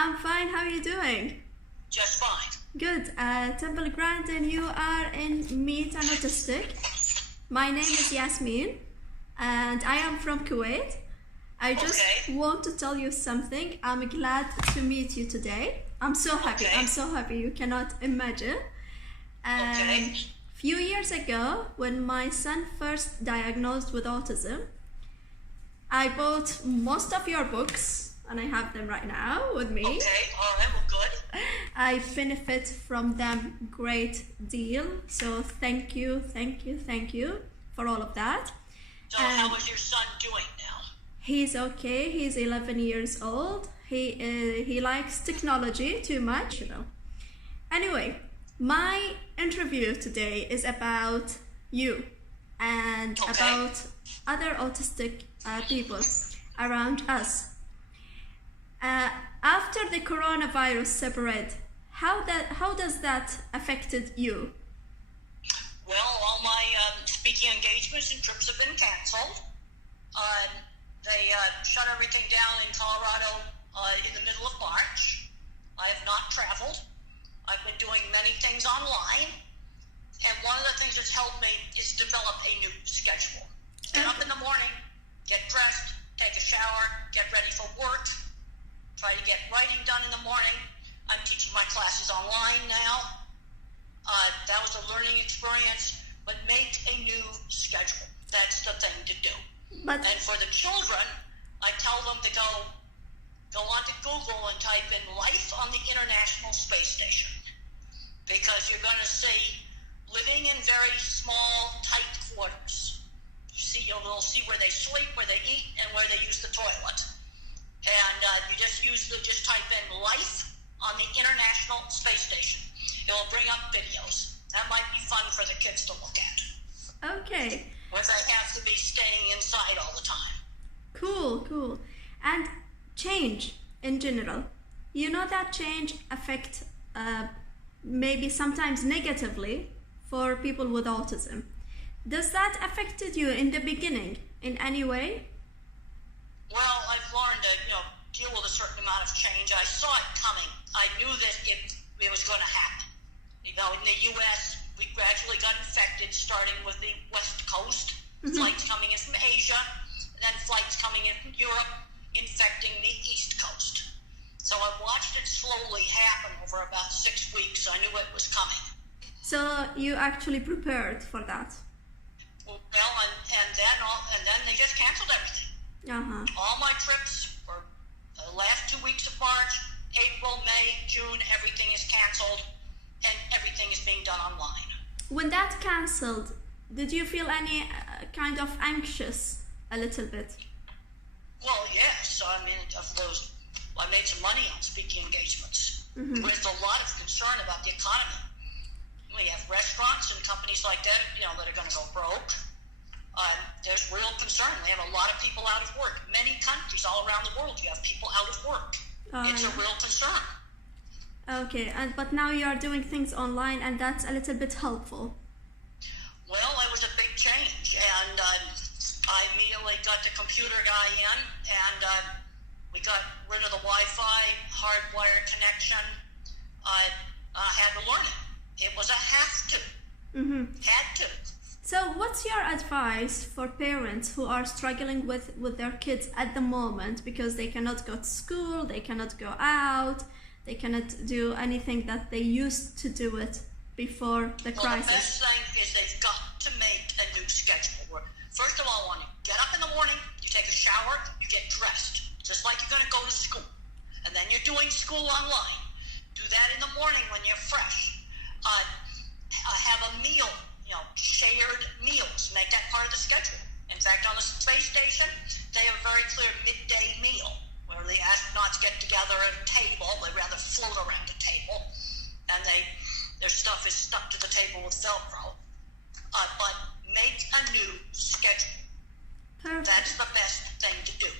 I'm fine. How are you doing? Just fine. Good. Temple Grandin, you are in Meet An Autistic. My name is Yasmin, and I am from Kuwait. I just want to tell you something. I'm glad to meet you today. I'm so happy. I'm so happy. You cannot imagine. Few years ago, when my son first diagnosed with autism, I bought most of your books, and I have them right now with me. Okay, all right, well, good. I benefit from them great deal. So thank you for all of that. So how is your son doing now? He's okay. He's 11 years old. He likes technology too much, you know. Anyway, my interview today is about you and about other autistic people around us. After the coronavirus spread, how does that affected you? Well, all my speaking engagements and trips have been canceled. They shut everything down in Colorado in the middle of March. I have not traveled. I've been doing many things online, and one of the things that's helped me is develop a new schedule. Get up in the morning, get dressed, take a shower, get ready for work, try to get writing done in the morning. I'm teaching my classes online now. That was a learning experience, but make a new schedule. That's the thing to do. And for the children, I tell them to go onto Google and type in life on the International Space Station, because you're going to see living in very small, tight quarters. You'll see where they sleep, where they eat, and where they use the toilet. And you just type in life on the International Space Station. It will bring up videos. That might be fun for the kids to look at. Okay. Where they have to be staying inside all the time. Cool. And change in general. You know that change affect maybe sometimes negatively for people with autism. Does that affected you in the beginning in any way? Well, I've learned to deal with a certain amount of change. I saw it coming. I knew that it was going to happen. In the U.S., we gradually got infected, starting with the West Coast, flights coming in from Asia, and then flights coming in from Europe, infecting the East Coast. So I watched it slowly happen over about 6 weeks. I knew it was coming. So you actually prepared for that? Well, and then they just canceled everything. All my trips for the last 2 weeks of March, April, May, June, everything is canceled, and everything is being done online. When that canceled, did you feel any kind of anxious a little bit? Well, yes. I mean, I made some money on speaking engagements. There's a lot of concern about the economy. We have restaurants and companies like that, that are going to go broke. There's real concern. We have a lot of people out of work. Many countries all around the world, you have people out of work. It's a real concern. Okay, but now you are doing things online, and that's a little bit helpful. Well, it was a big change, and I immediately got the computer guy in, and we got rid of the Wi-Fi, hardwired connection. I had to learn it. It was a have to. Had to. So what's your advice for parents who are struggling with their kids at the moment because they cannot go to school, they cannot go out, they cannot do anything that they used to do it before the crisis? Well, the best thing is they've got to make a new schedule. First of all, when you get up in the morning, you take a shower, you get dressed, just like you're going to go to school. And then you're doing school online. Do that in the morning when you're fresh. Have a meal, shared meals. Make that part of the schedule. In fact, on the space station, they have a very clear midday meal where the astronauts get together at a table. They rather float around a table, and their stuff is stuck to the table with Velcro. But make a new schedule. Perfect. That's the best thing to do.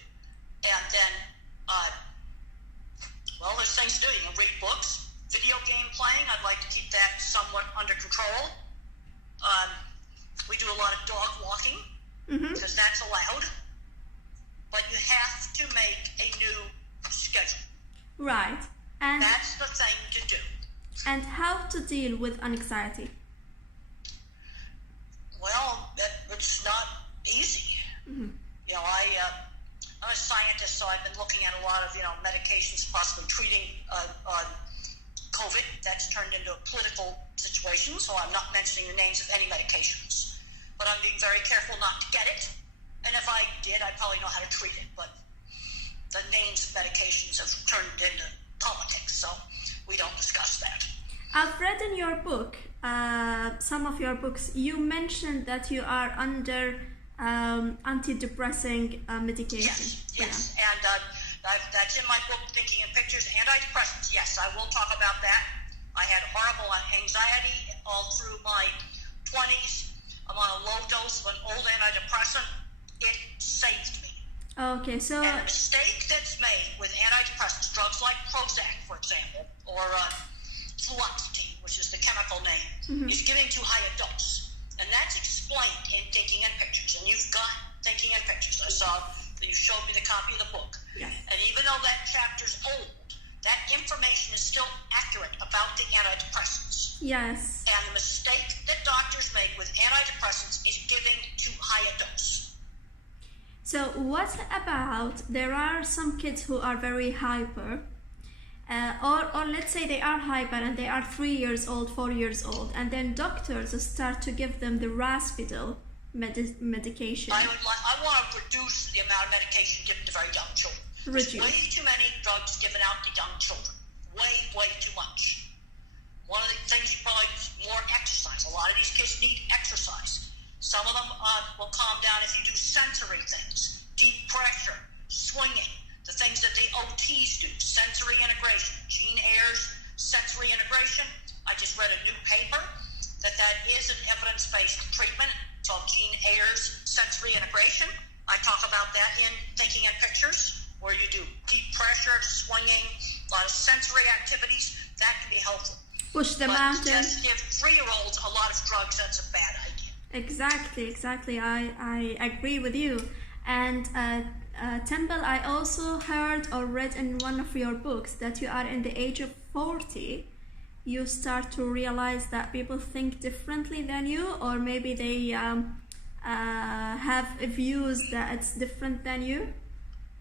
And then, there's things to do. You can read books. Video game playing, I'd like to keep that somewhat under control. We do a lot of dog walking, because that's allowed. But you have to make a new schedule. Right. And that's the thing to do. And how to deal with anxiety? Well, it's not easy. Mm-hmm. You know, I'm a scientist, so I've been looking at a lot of, medications possibly treating COVID. That's turned into a political situation, so I'm not mentioning the names of any medications. But I'm being very careful not to get it. And if I did, I'd probably know how to treat it. But the names of medications have turned into politics, so we don't discuss that. I've read in your book, some of your books, you mentioned that you are under antidepressant medication. Yes. Yeah. And that's in my book, Thinking in Pictures. Antidepressants, yes, I will talk about that. I had horrible anxiety all through my 20s. I'm on a low dose of an old antidepressant. It saved me. Okay, so... And a mistake that's made with antidepressants, drugs like Prozac, for example, or fluoxetine, which is the chemical name, is giving too high a dose. And that's explained in Thinking in Pictures. And you've got Thinking in Pictures. I saw that you showed me the copy of the book. Yes. And even though that chapter's old, that information is still accurate about the antidepressants. Yes. And the mistake that doctors make with antidepressants is giving too high a dose. So what about, there are some kids who are very hyper, or let's say they are hyper and they are 3 years old, 4 years old, and then doctors start to give them the Raspidol medication. I want to reduce the amount of medication given to very young children. There's way too many drugs given out to young children. Way too much. One of the things you probably, more exercise. A lot of these kids need exercise. Some of them will calm down if you do sensory things, deep pressure, swinging, the things that the OTs do, sensory integration. Jean Ayer's sensory integration. I just read a new paper that is an evidence-based treatment. It's called Jean Ayer's sensory integration. I talk about that in Thinking in Pictures, where you do deep pressure, swinging, a lot of sensory activities. That can be helpful. Push the mountain. Just give 3-year-olds a lot of drugs, that's a bad idea. Exactly. I agree with you. And Temple, I also heard or read in one of your books that you are in the age of 40. You start to realize that people think differently than you, or maybe they have views that it's different than you.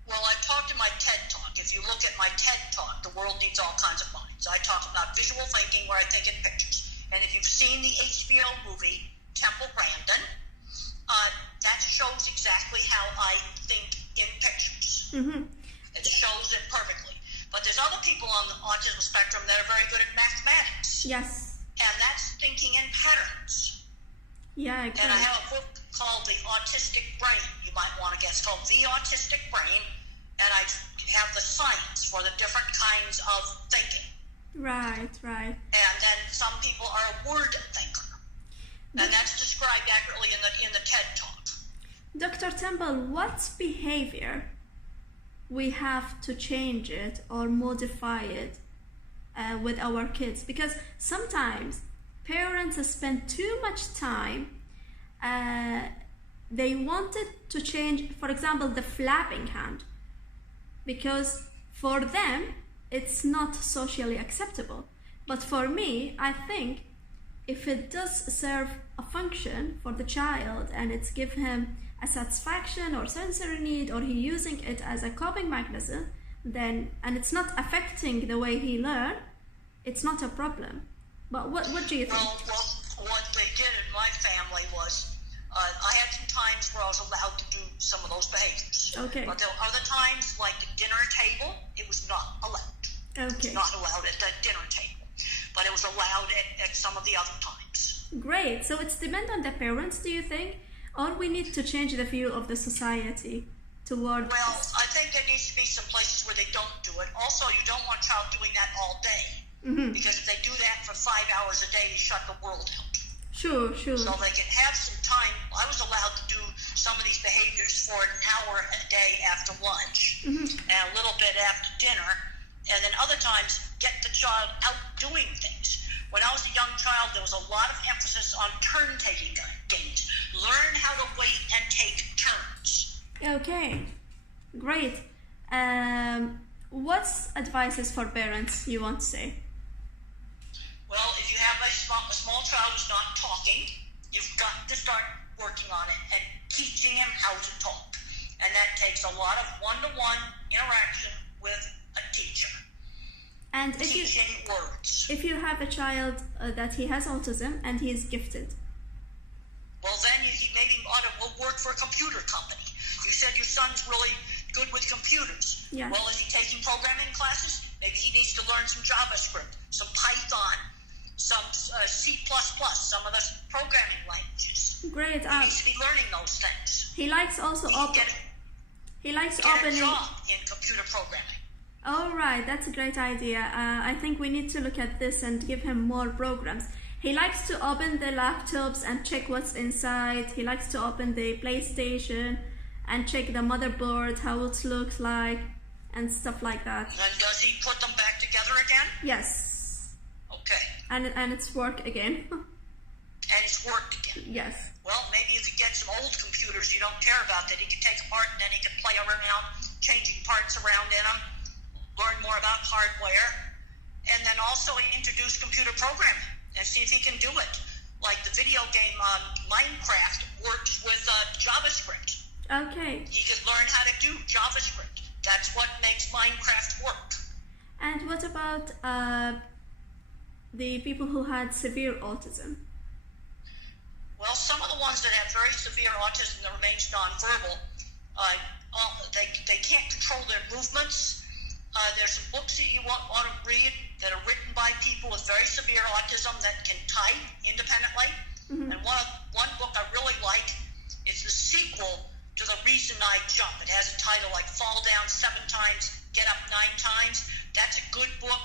Well, I talked in my TED Talk. If you look at my TED Talk, The World Needs All Kinds of Minds, I talk about visual thinking where I think in pictures. And if you've seen the HBO movie, Temple Grandin, that shows exactly how I think in pictures. Mm-hmm. It shows it perfectly. But there's other people on the autism spectrum that are very good at mathematics. Yes. And that's thinking in patterns. Yeah, exactly. And I have a book called The Autistic Brain. You might want to guess. It's called The Autistic Brain. And I have the science for the different kinds of thinking. Right. And then some people are a word thinker. And that's described accurately in the TED Talk. Dr. Temple, what behavior we have to change it or modify it with our kids? Because sometimes parents spend too much time. They wanted to change, for example, the flapping hand, because for them it's not socially acceptable. But for me, I think if it does serve a function for the child and it's give him a satisfaction or sensory need, or he using it as a coping mechanism, then, and it's not affecting the way he learn, it's not a problem. But what do you think? Well, what they did in my family was I had some times where I was allowed to do some of those behaviors. Okay. But there were other times, like the dinner table, it was not allowed. Okay. It was not allowed at the dinner table, but it was allowed at some of the other times. Great. So it's depend on the parents, do you think? Or we need to change the view of the society toward... Well, I think there needs to be some places where they don't do it. Also, you don't want a child doing that all day. Mm-hmm. Because if they do that for 5 hours a day, you shut the world out. Sure. So they can have some time. I was allowed to do some of these behaviors for an hour a day after lunch, and a little bit after dinner, and then other times get the child out doing things. When I was a young child, there was a lot of emphasis on turn-taking games. Learn how to wait and take turns. Okay, great. what's advices for parents you want to say? Well, if you have a small child who's not talking, you've got to start working on it and teaching him how to talk. And that takes a lot of one-to-one interaction with a teacher. And teaching words. If you have a child that he has autism and he is gifted, well, then he maybe ought to work for a computer company. You said your son's really good with computers. Yeah. Well, is he taking programming classes? Maybe he needs to learn some JavaScript, some Python, some C++, some of the programming languages. Great. He needs to be learning those things. He likes also He likes to open a job in computer programming. All right, that's a great idea. I think we need to look at this and give him more programs. He likes to open the laptops and check what's inside. He likes to open the PlayStation and check the motherboard, how it looks like, and stuff like that. And does he put them back together again? Yes. Okay. And it's work again. And it's worked again. Yes. Well, maybe if you get some old computers you don't care about that he can take apart and then he can play around, changing parts around in them, learn more about hardware, and then also introduce computer programming and see if he can do it. Like the video game Minecraft works with JavaScript. Okay. He could learn how to do JavaScript. That's what makes Minecraft work. And what about the people who had severe autism? Well, some of the ones that have very severe autism that remains nonverbal, they can't control their movements. There's some books that you want to read that are written by people with very severe autism that can type independently. Mm-hmm. And one book I really like is the sequel to The Reason I Jump. It has a title like Fall Down 7 Times, Get Up 9 Times. That's a good book.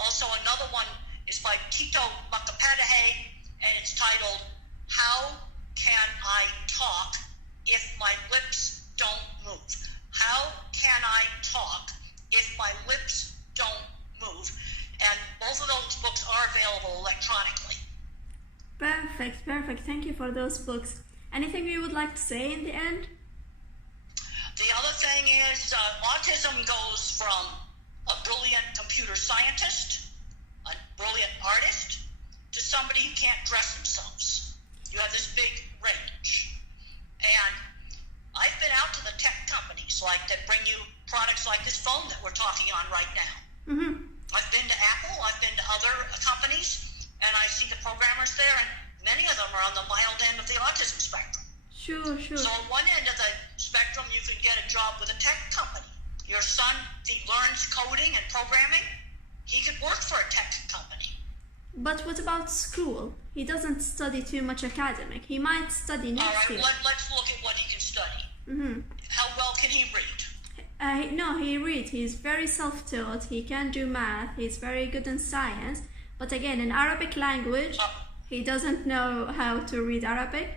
Also, another one is by Tito Makapadehe, and it's titled How Can I Talk If My Lips Don't Move? How can I talk if my lips don't move? And both of those books are available electronically. Perfect. Thank you for those books. Anything you would like to say in the end? The other thing is autism goes from a brilliant computer scientist, a brilliant artist, to somebody who can't dress themselves. You have this big range. And I've been out to the tech companies that bring you products like this phone that we're talking on right now. Mm-hmm. I've been to Apple, I've been to other companies, and I see the programmers there, and many of them are on the mild end of the autism spectrum. Sure. So at one end of the spectrum, you can get a job with a tech company. Your son, if he learns coding and programming, he could work for a tech company. But what about school? He doesn't study too much academic. He might study next year. All right, let's look at what he can study. Mm-hmm. How well can he read? No, he reads. He's very self-taught. He can do math. He's very good in science. But again, in Arabic language, he doesn't know how to read Arabic.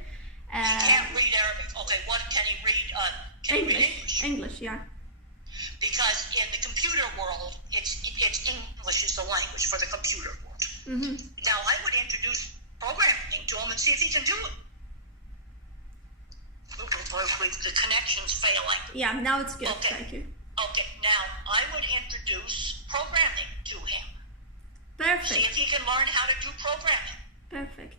He can't read Arabic. Okay, what can he read? Can he read English? English, yeah. Because in the computer world, it's English is the language for the computer world. Mm-hmm. Now, I would introduce programming to him and see if he can do it. The connection's failing. Yeah, now it's good. Okay. Thank you. Okay, now I would introduce programming to him. Perfect. See if he can learn how to do programming. Perfect.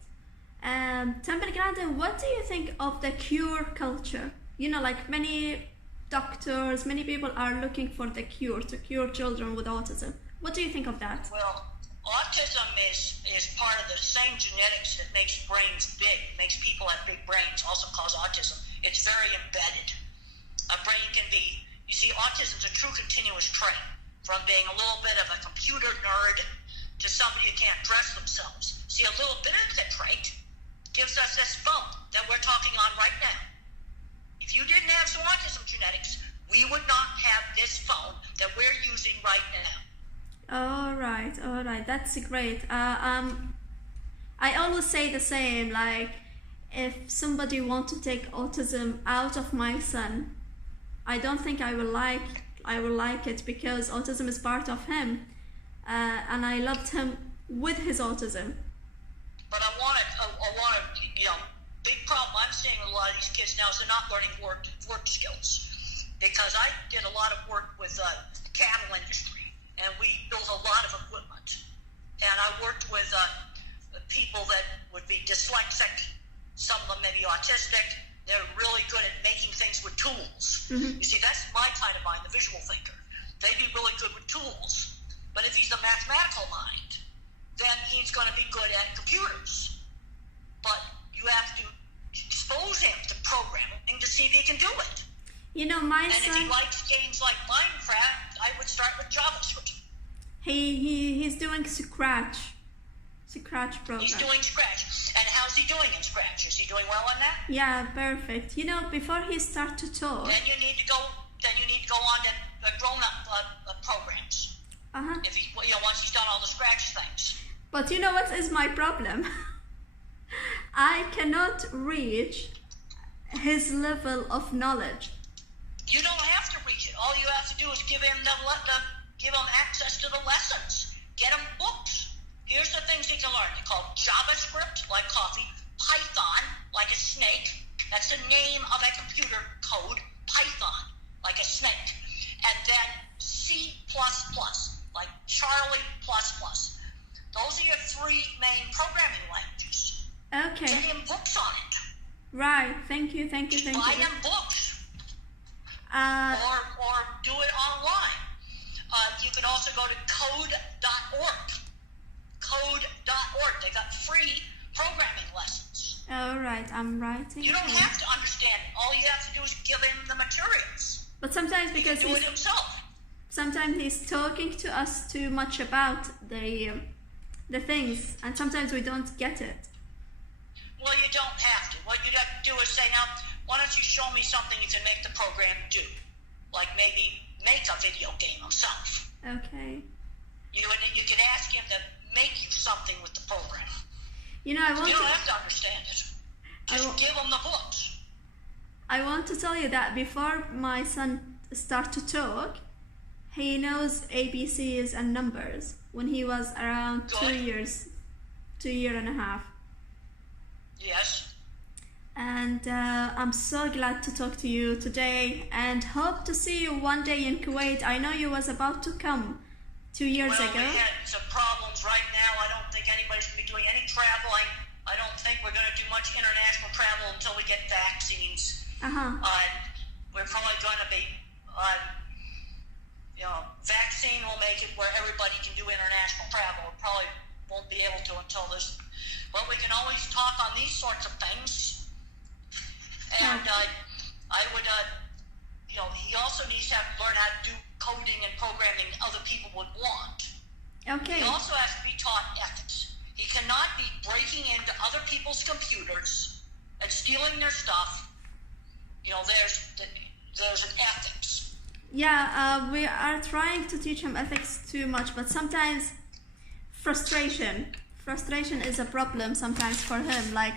Temple Grandin, what do you think of the cure culture? Like many doctors, many people are looking for the cure to cure children with autism. What do you think of that? Well, autism is part of the same genetics that makes brains big, makes people have big brains, also cause autism. It's very embedded. A brain can be, you see, autism is a true continuous trait, from being a little bit of a computer nerd to somebody who can't dress themselves. See, a little bit of that trait gives us this phone that we're talking on right now. If you didn't have some autism genetics, we would not have this phone that we're using right now. All right, that's great. I always say the same, if somebody wants to take autism out of my son, I don't think I will like it, because autism is part of him, and I loved him with his autism. But I want big problem I'm seeing with a lot of these kids now is they're not learning work skills. Because I did a lot of work with cattle industry, and we built a lot of equipment. And I worked with people that would be dyslexic, some of them may be autistic. They're really good at making things with tools. Mm-hmm. You see, that's my kind of mind, the visual thinker. They be really good with tools. But if he's a mathematical mind, then he's going to be good at computers. But you have to expose him to programming to see if he can do it. You know, my and son, if he likes games like Minecraft, I would start with JavaScript. he's doing Scratch program. He's doing Scratch. And how's he doing in Scratch? Is he doing well on that? Yeah, perfect. You know, before he start to talk. Then you need to go on to grown-up programs. Uh-huh. If he, once he's done all the Scratch things. But you know what is my problem? I cannot reach his level of knowledge. You don't have to reach it. All you have to do is give him access to the lessons. Get him books. Here's the things he can learn. They're called JavaScript, like coffee, Python, like a snake. That's the name of a computer code, Python, like a snake. And then C++, like Charlie++. Those are your three main programming languages. Okay. Get him books on it. Right. Thank you. Buy him books. Or do it online. You can also go to code.org. Code.org. They got free programming lessons. All right. I'm writing. You don't have to understand it. All you have to do is give him the materials. But sometimes because he can do it himself. Sometimes he's talking to us too much about the things, and sometimes we don't get it. Well, you don't have to. What you have to do is say, now, why don't you show me something you can make the program do? Like maybe make a video game himself. Okay. You can ask him to make you something with the program. You know, you don't have to understand it. Just give him the books. I want to tell you that before my son started to talk, he knows ABCs and numbers when he was around 2 years, 2 years and a half. Yes. And I'm so glad to talk to you today and hope to see you one day in Kuwait. I know you was about to come 2 years ago. Well, we had some problems right now. I don't think anybody's going to be doing any traveling. I don't think we're going to do much international travel until we get vaccines. Uh-huh. We're probably going to be, vaccine will make it where everybody can do international travel. We probably won't be able to until this. But we can always talk on these sorts of things. And I would, he also needs to learn how to do coding and programming other people would want. Okay. He also has to be taught ethics. He cannot be breaking into other people's computers and stealing their stuff. There's an ethics. Yeah, we are trying to teach him ethics too much, but sometimes frustration is a problem sometimes for him. Like,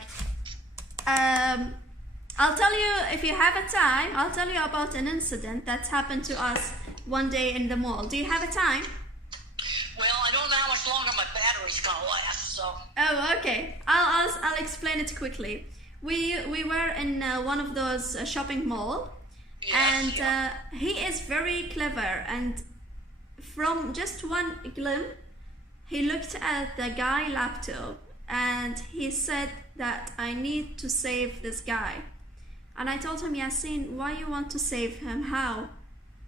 I'll tell you, if you have a time, I'll tell you about an incident that's happened to us one day in the mall. Do you have a time? Well, I don't know how much longer my battery's gonna last, so. Oh, okay. I'll explain it quickly. We were in one of those shopping mall, yes, and he is very clever. And from just one glimpse, he looked at the guy laptop and he said that I need to save this guy. And I told him, Yasin, why you want to save him? How?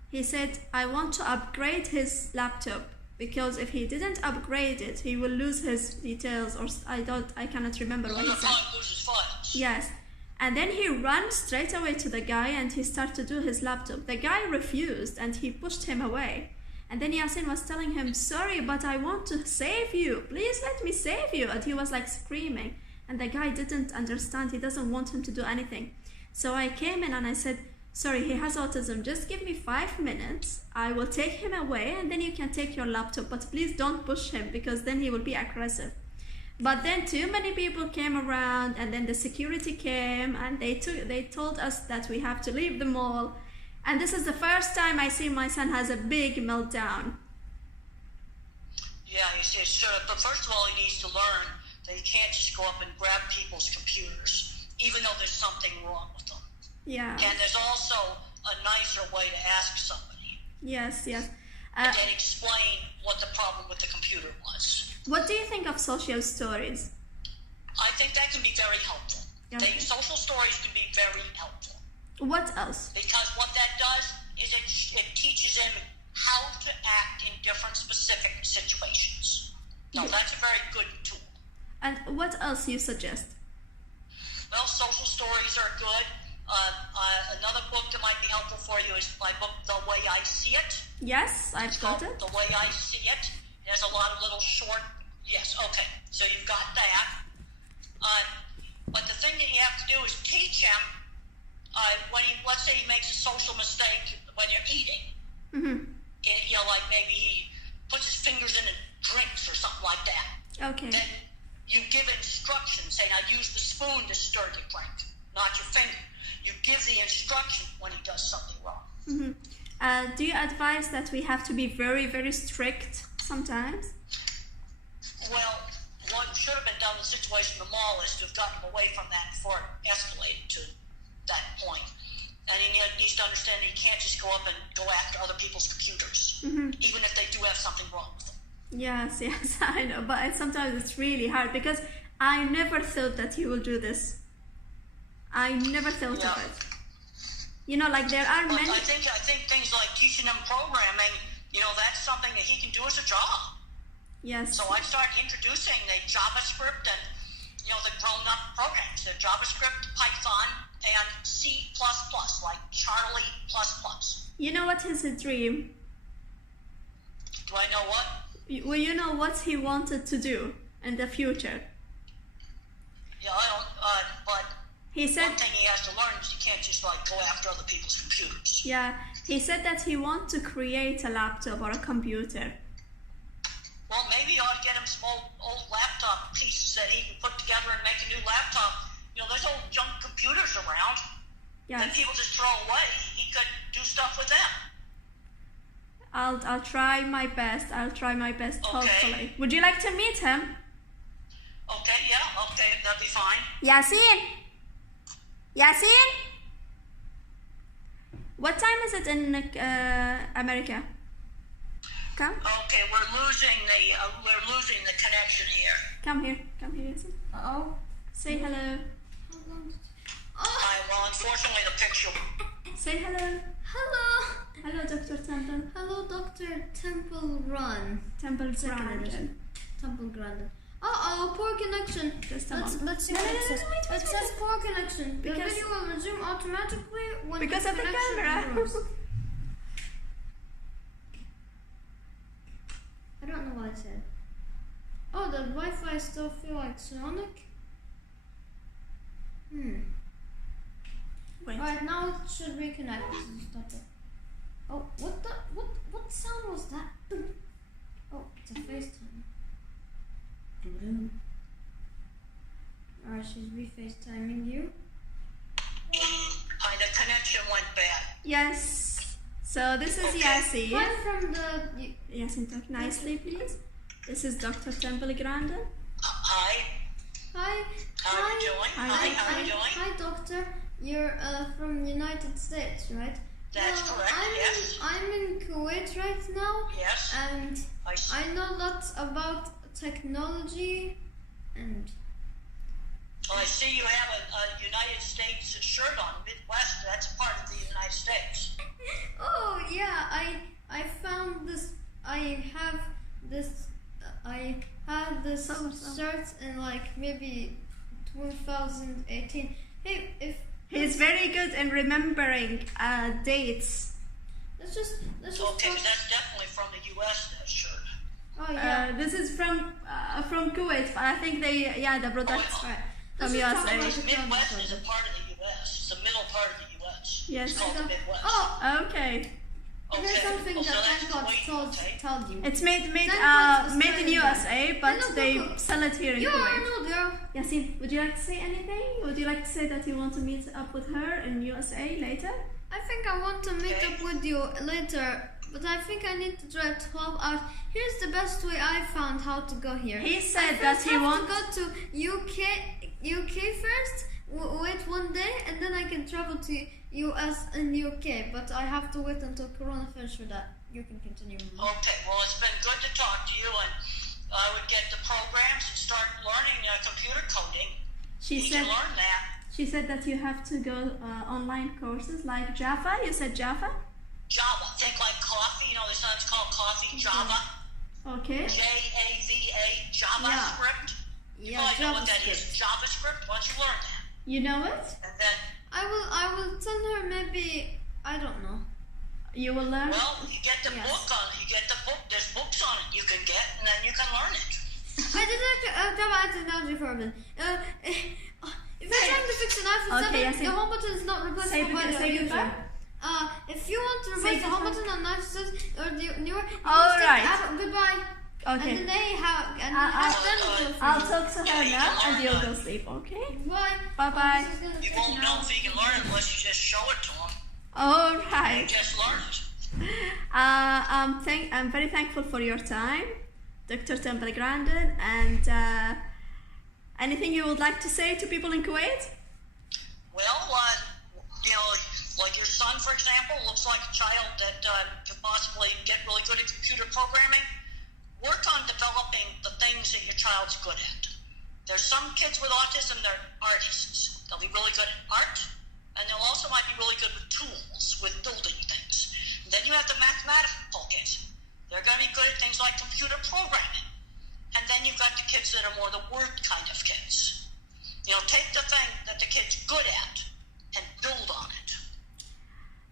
He said, I want to upgrade his laptop because if he didn't upgrade it, he will lose his details, or I cannot remember what he said. Lose his files. Yes. And then he ran straight away to the guy and he started to do his laptop. The guy refused and he pushed him away. And then Yasin was telling him, sorry, but I want to save you. Please let me save you. And he was like screaming. And the guy didn't understand. He doesn't want him to do anything. So I came in and I said, sorry, he has autism. Just give me 5 minutes. I will take him away and then you can take your laptop. But please don't push him because then he will be aggressive. But then too many people came around and then the security came and they told us that we have to leave the mall. And this is the first time I see my son has a big meltdown. Yeah, he should have. But first of all, he needs to learn that he can't just go up and grab people's computers, even though there's something wrong with them. Yeah. And there's also a nicer way to ask somebody. Yes, yes. and then explain what the problem with the computer was. What do you think of social stories? I think that can be very helpful. Okay. Social stories can be very helpful. What else? Because what that does is it teaches him how to act in different specific situations. Now, that's a very good tool. And what else you suggest? Well, social stories are good. Another book that might be helpful for you is my book, The Way I See It. Yes, I've got it. The Way I See It. It has a lot of little short... Yes, okay. So you've got that. But the thing that you have to do is teach him when let's say he makes a social mistake when you're eating. Mm-hmm. Like maybe he puts his fingers in and drinks or something like that. Okay. Then you give instructions, say, now use the spoon to stir the drink, not your finger. You give the instruction when he does something wrong. Mm-hmm. Do you advise that we have to be very, very strict sometimes? Well, what should have been done in the situation in the mall is to have gotten him away from that before it escalated to that point. And he needs to understand that he can't just go up and go after other people's computers, even if they do have something wrong with them. Yes, I know, but sometimes it's really hard because I never thought that he will do this. I never thought of it. You know, like there are many... I think things like teaching them programming, that's something that he can do as a job. Yes. So I started introducing the JavaScript and, the grown-up programs, the JavaScript, Python, and C++, like Charlie++. You know what is his dream? Do I know what? Well, you know what he wanted to do in the future? Yeah, I don't, but he said, one thing he has to learn is you can't just, go after other people's computers. Yeah, he said that he wants to create a laptop or a computer. Well, maybe you ought to get him some old laptop pieces that he can put together and make a new laptop. There's old junk computers around that people just throw away. He could do stuff with them. I'll try my best. Okay. Hopefully. Would you like to meet him? Okay, yeah, okay, that'd be fine. Yasin? What time is it in America? Come. Okay, we're losing the connection here. Come here, Yasin. Uh-oh. Say hello. Well, unfortunately, the picture... Say hello. Hello. Hello, Dr. Temple. Hello, Dr. Temple Temple Grandin. Temple Grandin. Uh-oh, poor connection. Let's see what it says. It says poor connection. The video will resume automatically when because the of the connection camera. improves. I don't know what I said. Oh, the Wi-Fi still feel like Sonic? Wait. Alright, now it should reconnect. Stop it. Oh, what sound was that? Oh, it's a FaceTime. Alright, she's re-FaceTiming you. Hi, the connection went bad. Yes. So this is Yasin. Hi from the... Yasin, talk nicely, please. This is Dr. Temple Grandin. Hi. Hi. How are you doing? How are you doing? Hi, doctor. You're from the United States, right? That's correct, yes. I'm in Kuwait right now. Yes. And I know lots about technology and... Well, I see you have a United States shirt on, Midwest. That's a part of the United States. Oh, yeah. I found this... I have this shirt in like maybe 2018. Hey, if he's very good in remembering dates. let's just Okay, but that's definitely from the U.S. that shirt. Oh yeah. This is from Kuwait. I think they the products from Let's just talk USA. about The Midwest is a part of the U.S. It's the middle part of the U.S. Yes. It's called the Midwest. Oh, Okay. and there's something so that that's Thank Kuwait, okay. told you. It's made Thank God in USA, but Hello, they Coco. sell it here in You are Kuwait. no girl. Yasin, would you like to say anything? Would you like to say that you want to meet up with her in USA later? I think I want to meet up with you later, but I think I need to drive 12 hours. Here's the best way I found how to go here. He said I that first he have wants to go to UK first. Wait one day, and then I can travel to US and UK. But I have to wait until Corona finishes for that. you can continue. Okay, well, it's been good to talk to you, and I would get the programs and start learning computer coding. You can learn that. She said that you have to go online courses like Java. You said Java? Java. Think like coffee. You know, this one's called coffee. Java. Okay. JAVA. JavaScript. Yeah. You probably know what that is. JavaScript. Why don't you learn that? You know it? And then I will tell her maybe, I don't know. You will learn? Well, you get the book on it. You get the book. There's books on it you can get, and then you can learn it. I did a technology for a minute. If you're trying to fix an iPhone 7, the home button is not replaceable by the user. If you want to replace the home button on iPhone 7 or the newer, goodbye. Okay. And then they have, I'll talk to her now, and you'll go sleep. Okay. Bye. Bye bye. You won't know if you can learn it unless you just show it to them. All right. You just learn it. I'm very thankful for your time, Dr. Temple Grandin, and anything you would like to say to people in Kuwait? Well, you know, like your son, for example, looks like a child that could possibly get really good at computer programming. Work on developing the things that your child's good at. There's some kids with autism that are artists. They'll be really good at art, and they'll also might be really good with tools, with building things. And then you have the mathematical kids. They're going to be good at things like computer programming. And then you've got the kids that are more the word kind of kids. You know, take the thing that the kid's good at and build on it.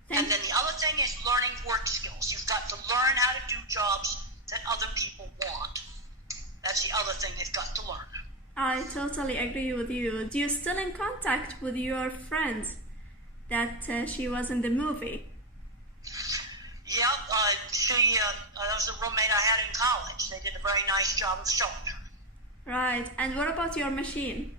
And then the other thing is learning work skills. You've got to learn how to do jobs that other people want. That's the other thing they've got to learn. I totally agree with you. Do you still in contact with your friends that she was in the movie? Yep, that was the roommate I had in college. They did a very nice job of showing her. Right, and what about your machine?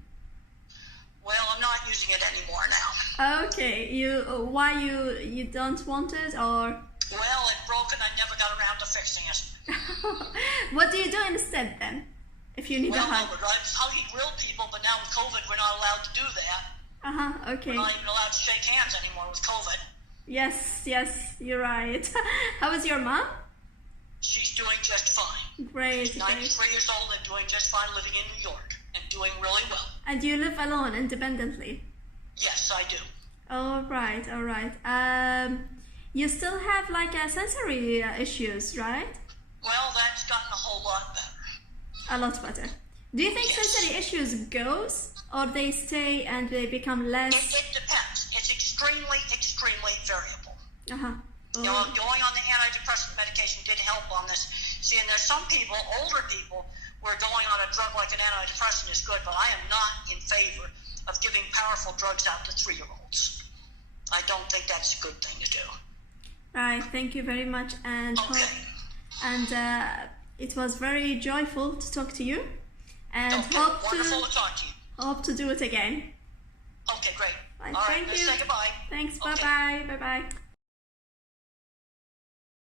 Well, I'm not using it anymore now. Okay, why you don't want it, or? Well, it broke and I never got around to fixing it. What do you do instead then, if you need a hug? Well, that's how you grill people, but now with COVID, we're not allowed to do that. Okay. We're not even allowed to shake hands anymore with COVID. Yes, you're right. How is your mom? She's doing just fine. Great. She's 93 years old and doing just fine, living in New York and doing really well. And you live alone, independently? Yes, I do. All right. You still have like sensory issues, right? Well, that's gotten a whole lot better. A lot better. Do you think sensory issues goes, or they stay and they become less? It depends. It's extremely, extremely variable. Oh. You know, going on the antidepressant medication did help on this. See, and there's some people, older people, where going on a drug like an antidepressant is good, but I am not in favor of giving powerful drugs out to 3-year-olds. I don't think that's a good thing to do. Right, thank you very much, and it was very joyful to talk to you, and wonderful to talk to you. Hope to do it again. Okay, great. Right, All right, thank let's you. say goodbye. Thanks. Okay. Bye bye.